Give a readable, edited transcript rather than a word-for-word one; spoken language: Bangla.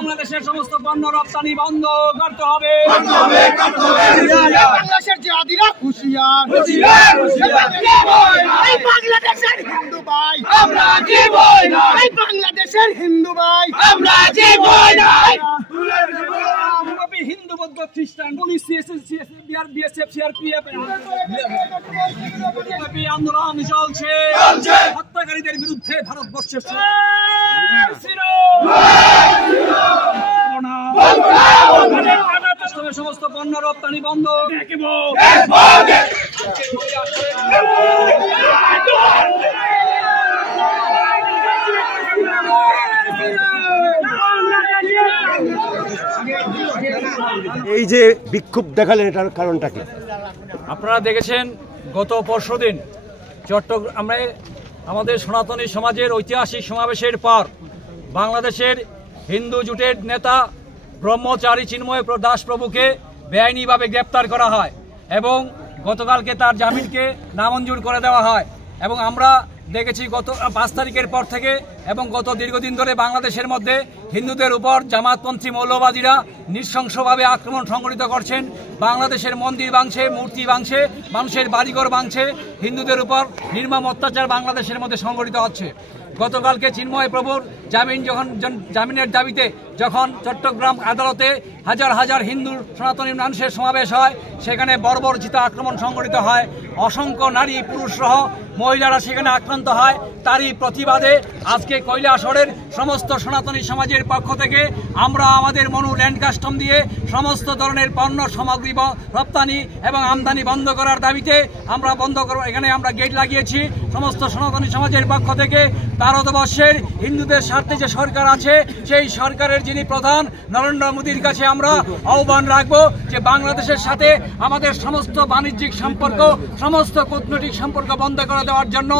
বাংলাদেশের সমস্ত পণ্য রপ্তানি বন্ধ করতে হবে। বাংলাদেশের জিহাদিরা হুঁশিয়ার, এই বাংলাদেশের হিন্দু ভাই আমরা জীবই না, এই বাংলাদেশের হিন্দু ভাই আমরা জীবই না। হিন্দু বৌদ্ধ খ্রিস্টান পুলিশ বিএসএফ সিআরপিএফ আন্দোলন চলছে হত্যাকারীদের বিরুদ্ধে ভারতবর্ষের সমস্ত পণ্য রপ্তানি বন্ধ। এই যে বিক্ষোভ দেখালেন এটার কারণটা কি? আপনারা দেখেছেন গত পরশুদিন চট্টগ্রামে আমাদের সনাতনী সমাজের ঐতিহাসিক সমাবেশের পর বাংলাদেশের হিন্দু জোটের নেতা ব্রহ্মচারী চিন্ময় দাস প্রভুকে বেআইনিভাবে গ্রেপ্তার করা হয় এবং গতকালকে তার জামিনকে নামঞ্জুর করে দেওয়া হয়। এবং আমরা দেখেছি গত 5 তারিখের পর থেকে এবং গত দীর্ঘদিন ধরে বাংলাদেশের মধ্যে হিন্দুদের উপর জামাতপন্থী মৌলবাদীরা নৃশংসভাবে আক্রমণ সংঘটিত করছেন। বাংলাদেশের মন্দির ভাঙছে, মূর্তি ভাঙছে, মানুষের বাড়িঘর ভাঙছে, হিন্দুদের উপর নির্মম অত্যাচার বাংলাদেশের মধ্যে সংঘটিত হচ্ছে। গতকালকে চিন্ময় প্রভুর জামিনের দাবিতে যখন চট্টগ্রাম আদালতে হাজার হাজার হিন্দু সনাতনী মানুষের সমাবেশ হয়, সেখানে বর্বরচিত আক্রমণ সংঘটিত হয়, অসংখ্য নারী পুরুষ সহ মহিলারা সেখানে আক্রান্ত হয়। তারই প্রতিবাদে আজকে কৈলাসহরের সমস্ত সনাতনী সমাজের পক্ষ থেকে আমরা আমাদের মনু ল্যান্ড কাস্টম দিয়ে সমস্ত ধরনের পণ্য সামগ্রী রপ্তানি এবং আমদানি বন্ধ করার দাবিতে আমরা এখানে আমরা গেট লাগিয়েছি। সমস্ত সনাতনী সমাজের পক্ষ থেকে ভারতবর্ষের হিন্দুদের স্বার্থে যে সরকার আছে সেই সরকারের যিনি প্রধান নরেন্দ্র মোদীর কাছে আমরা আহ্বান রাখবো যে বাংলাদেশের সাথে আমাদের সমস্ত বাণিজ্যিক সম্পর্ক, সমস্ত কূটনৈতিক সম্পর্ক বন্ধ করে দেওয়ার জন্য